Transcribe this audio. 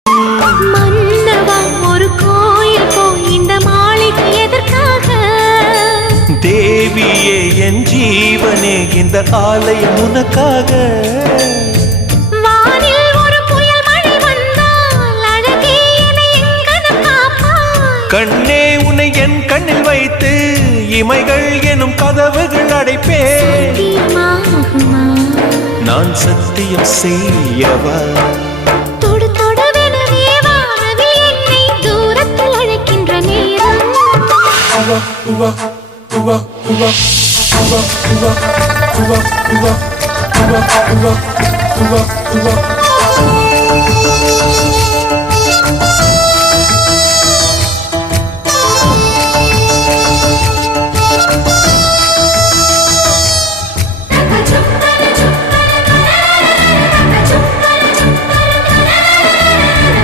மன்னவா ஒரு கோயில் இந்த மாளிகை எதற்காக? தேவியே என் ஜீவனே இந்த ஆலயம் உனக்காக. வானில் ஒரு புயல் மழை வந்தால் அழகே என்னை எங்கனம் காப்பாய். கண்ணே உன்னை என் கண்ணில் வைத்து இமைகள் எனும் கதவுகள் அடைப்பேன். சத்தியமாகுமா? நான் சத்தியம் செய்யவா? தொடு தொடுவெனவே வானவில் என்னை தூரத்தில் அழைக்கின்ற நேரம்.